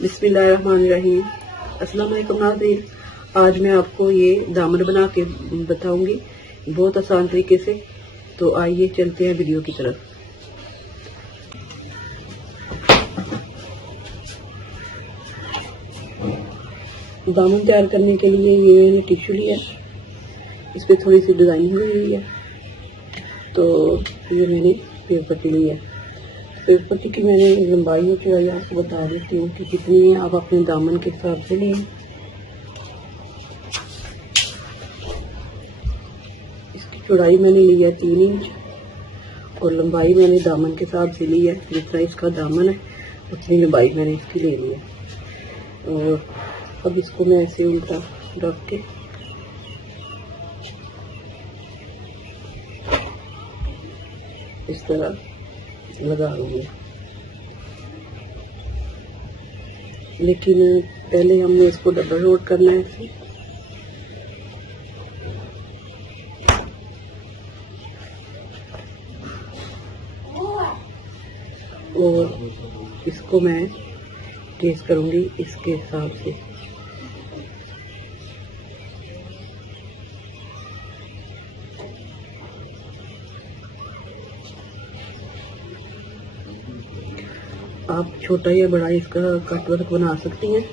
बिस्मिल्लाहिर्रहमानिर्रहीम। अस्सलाम वालेकुम नाज़रीन, आज मैं आपको ये दामन बना के बताऊंगी बहुत आसान तरीके से। तो आइए चलते हैं वीडियो की तरफ। दामन तैयार करने के लिए ये मैंने टिश्यू लिया, इस पर थोड़ी सी डिज़ाइन हुई है। तो ये मैंने पेपर पट्टी ली है। पेपर पट्टी की मैंने लंबाई और चौड़ाई आपको बता देती हूँ कि कितनी है, आप अपने दामन के हिसाब से लें। इसकी चौड़ाई मैंने ली है 3 इंच और लंबाई मैंने दामन के हिसाब से ली है। जितना इसका दामन है उतनी लंबाई मैंने इसकी ले ली है। और अब इसको मैं ऐसे उल्टा रख के इस तरह लगा लूँगी। लेकिन पहले हमने इसको डबल रोल करना है ऐसे। और इसको मैं ट्रेस करूँगी इसके हिसाब से। आप छोटा या बड़ा इसका कट वर्क बना सकती हैं।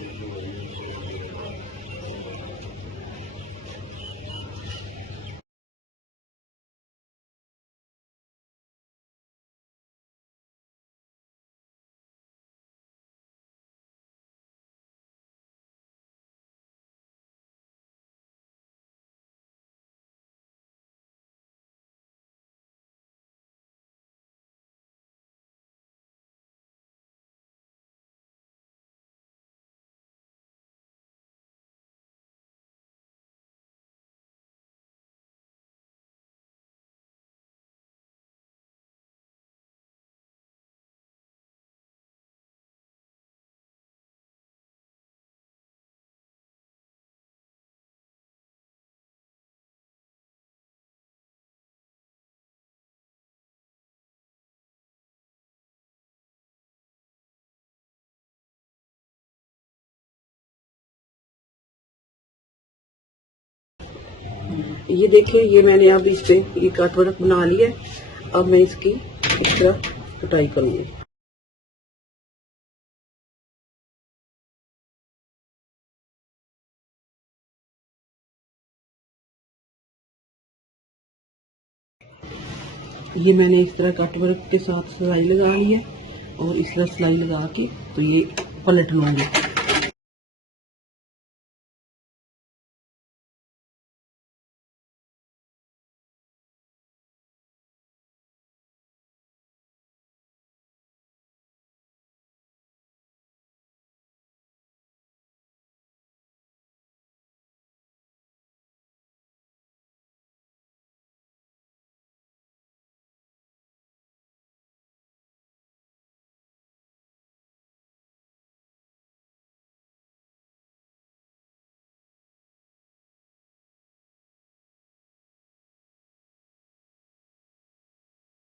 ये देखिए, ये मैंने अब इस पे ये कट वर्क बना लिया है। अब मैं इसकी इस तरह कटाई करूँगी। ये मैंने इस तरह कट वर्क के साथ सिलाई लगा ली है और इस तरह सिलाई लगा के तो ये पलट लूँगी।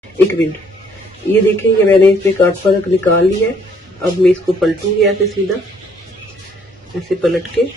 एक मिनट, ये देखिए, ये मैंने इस पे कट वर्क निकाल लिया है। अब मैं इसको पलटूंगी ऐसे सीधा, ऐसे पलट के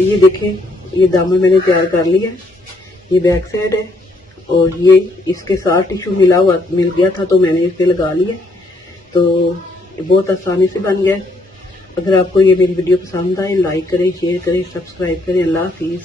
ये देखें, ये दामन मैंने तैयार कर लिया है, ये बैक साइड है और ये इसके साथ टिश्यू मिल गया था तो मैंने इस पे लगा लिया। तो बहुत आसानी से बन गया। अगर आपको ये मेरी वीडियो पसंद आए लाइक करें, शेयर करें, सब्सक्राइब करें। अल्लाह हाफिज़।